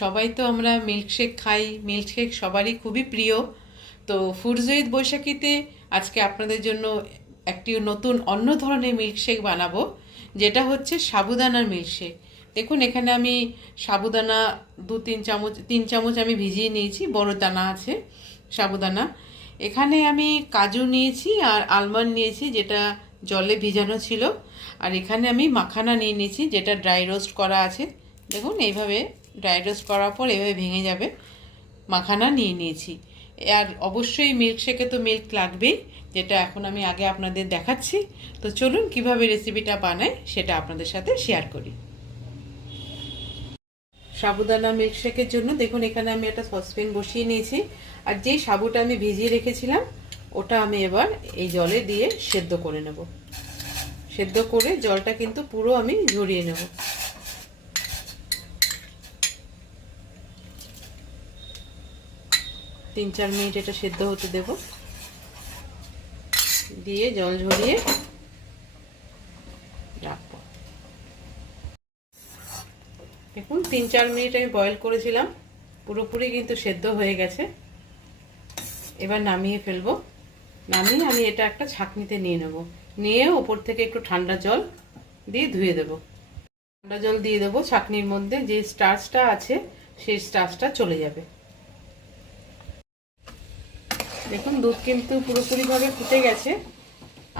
সবাই তো আমরা মিল্কশেক খাই, মিল্কশেক সবারই খুবই প্রিয়। তো ফুডস উইথ বৈশাখীতে আজকে আপনাদের জন্য একটি নতুন অন্য ধরনের মিল্কশেক বানাবো, যেটা হচ্ছে সাবুদানার মিল্কশেক। দেখুন এখানে আমি সাবুদানা 3 চামচ আমি ভিজিয়ে নিয়েছি, বড় দানা আছে সাবুদানা। এখানে আমি কাজু নিয়েছি আর আলমন্ড নিয়েছি, যেটা জলে ভিজানো ছিল। আর এখানে আমি মাখানা নিয়ে নিয়েছি, যেটা ড্রাই রোস্ট করা আছে। দেখুন এইভাবে ড্রাই রোস্ট করার পর এভাবে ভেঙে যাবে। মাখানা নিয়ে নিয়েছি। আর অবশ্যই মিল্কশেকে তো মিল্ক লাগবেই, যেটা এখন আমি আগে আপনাদের দেখাচ্ছি। তো চলুন কিভাবে রেসিপিটা বানাই সেটা আপনাদের সাথে শেয়ার করি। সাবুদানা মিল্কশেকের জন্য দেখুন এখানে আমি একটা সসপ্যান বসিয়ে নিয়েছি। আর যেই সাবুটা আমি ভিজিয়ে রেখেছিলাম ওটা আমি এবার এই জলে দিয়ে সেদ্ধ করে নেব। সেদ্ধ করে জলটা কিন্তু পুরো আমি ঝরিয়ে নেব। 3-4 মিনিট এটা সেদ্ধ হতে দেব, দিয়ে জল ঝরিয়ে রাখবো। দেখুন 3-4 মিনিট আমি বয়েল করেছিলাম, পুরোপুরি কিন্তু সেদ্ধ হয়ে গেছে। এবার নামিয়ে ফেলবো। নামিয়ে আমি এটা একটা ছাঁকনিতে নিয়ে নেব। নিয়ে ওপর থেকে একটু ঠান্ডা জল দিয়ে ধুয়ে দেব। ঠান্ডা জল দিয়ে দেবো ছাঁকনির মধ্যে, যে স্টার্চটা আছে সেই স্টার্চটা চলে যাবে। দেখুন দুধ কিন্তু পুরোপুরিভাবে ফুটে গেছে।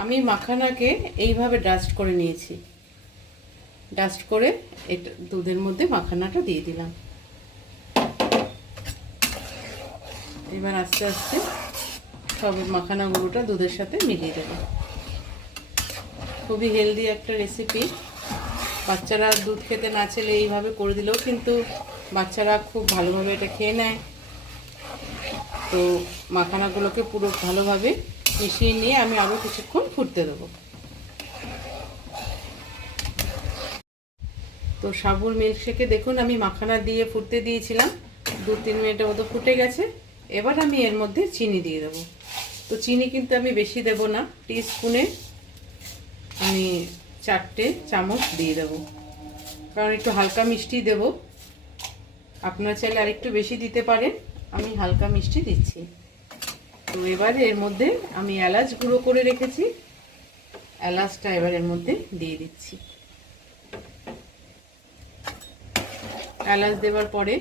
আমি মাখানাকে এইভাবে ডাস্ট করে নিয়েছি। ডাস্ট করে এটা দুধের মধ্যে মাখানাটা দিয়ে দিলাম। এবার আস্তে আস্তে সব মাখানাগুলোটা দুধের সাথে মিলিয়ে দেব। খুবই হেলদি একটা রেসিপি। বাচ্চারা দুধ খেতে না চাইলে এইভাবে করে দিলেও কিন্তু বাচ্চারা খুব ভালোভাবে এটা খেয়ে নেয়। তো মাখানাগুলোকে পুরো ভালোভাবে মিশিয়ে নিয়ে আমি আরও কিছুক্ষণ ফুটতে দেবো। তো সাবুর মিল্কশেকে দেখুন আমি মাখানা দিয়ে ফুটতে দিয়েছিলাম, 2-3 মিনিটের মতো ফুটে গেছে। এবার আমি এর মধ্যে চিনি দিয়ে দেবো। তো চিনি কিন্তু আমি বেশি দেব না, টিস্পুনে আমি 4টে চামচ দিয়ে দেবো, কারণ একটু হালকা মিষ্টি দেব। আপনারা চাইলে আরেকটু বেশি দিতে পারেন, আমি হালকা মিষ্টি দিচ্ছি। তো এবারে এর মধ্যে আমি এলাচ গুঁড়ো করে রেখেছি, এলাচটা এবার এর মধ্যে দিয়ে দিচ্ছি। এলাচ দেওয়ার পরে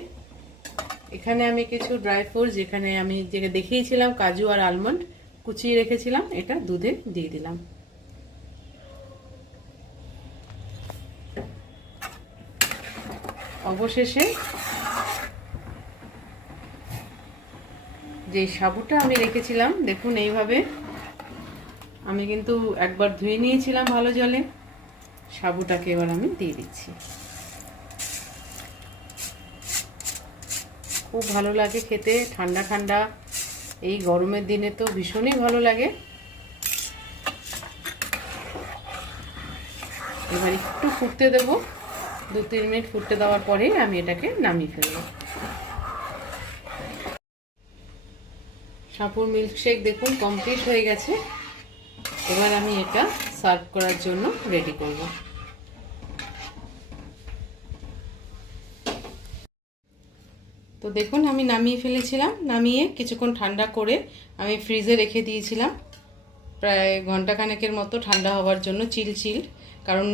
এখানে আমি কিছু ড্রাই ফ্রুটস, যেখানে আমি যেটা দেখিয়েছিলাম কাজু আর আলমন্ড কুচিয়ে রেখেছিলাম, এটা দুধে দিয়ে দিলাম। অবশেষে যে সাবুটা আমি রেখেছিলাম, দেখুন এইভাবে আমি কিন্তু একবার ধুয়ে নিয়েছিলাম ভালো জলে। সাবুটাকে এবার আমি দিয়ে দিচ্ছি। খুব ভালো লাগে খেতে, ঠান্ডা ঠান্ডা এই গরমের দিনে তো ভীষণই ভালো লাগে। এবার একটু ফুটতে দেব, 2-3 মিনিট ফুটতে দেওয়ার পরে আমি এটাকে নামিয়ে ফেলবো। সাবুর মিল্কশেক দেখুন কমপ্লিট হয়ে গেছে। এবার আমি এটা সার্ভ করার জন্য রেডি করব। তো দেখুন আমি নামিয়ে ফেলেছিলাম, নামিয়ে কিছুক্ষণ ঠান্ডা করে আমি ফ্রিজে রেখে দিয়েছিলাম, প্রায় ঘন্টাখানেকের মতো ঠান্ডা হওয়ার জন্য, চিল, কারণ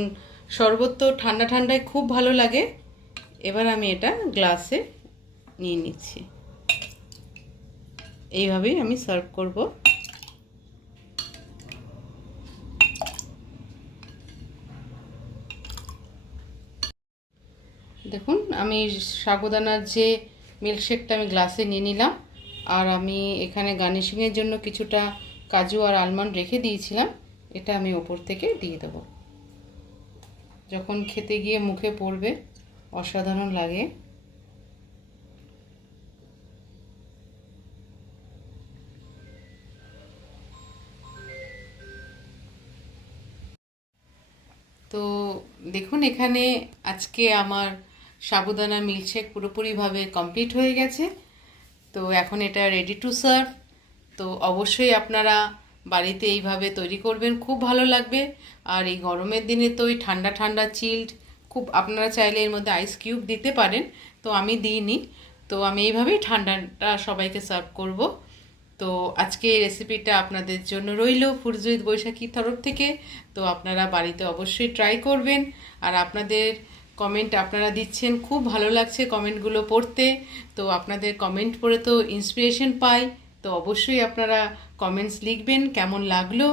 শরবত তো ঠান্ডা ঠান্ডায় খুব ভালো লাগে। এবার আমি এটা গ্লাসে নিয়ে নিচ্ছি, এইভাবেই আমি সার্ভ করব। দেখুন আমি সাবুদানার যে মিল্কশেকটা আমি গ্লাসে নিয়ে নিলাম, আর আমি এখানে গার্নিশিংয়ের জন্য কিছুটা কাজু আর আলমন্ড রেখে দিয়েছিলাম, এটা আমি ওপর থেকে দিয়ে দেব। যখন খেতে গিয়ে মুখে পড়বে অসাধারণ লাগে। তো দেখুন এখানে আজকে আমার সাবুদানা মিল্কশেক পুরোপুরিভাবে কমপ্লিট হয়ে গেছে। তো এখন এটা রেডি টু সার্ভ। তো অবশ্যই আপনারা বাড়িতে এইভাবে তৈরি করবেন, খুব ভালো লাগবে। আর এই গরমের দিনে তো ওই ঠান্ডা ঠান্ডা চিল্ড, খুব আপনারা চাইলে এর মধ্যে আইস কিউব দিতে পারেন, তো আমি দিইনি। তো আমি এইভাবেই ঠান্ডাটা সবাইকে সার্ভ করব। তো আজকে এই রেসিপিটা আপনাদের জন্য রইল ফুরজুইদ বৈশাখীর তরফ থেকে। তো আপনারা বাড়িতে অবশ্যই ট্রাই করবেন। আর আপনাদের কমেন্ট আপনারা দিচ্ছেন, খুব ভালো লাগছে কমেন্টগুলো পড়তে। তো আপনাদের কমেন্ট পড়ে তো ইন্সপিরেশন পাই। তো অবশ্যই আপনারা কমেন্টস লিখবেন কেমন লাগলো,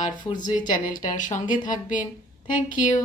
আর ফুরজুইদ চ্যানেলটার সঙ্গে থাকবেন। Thank you.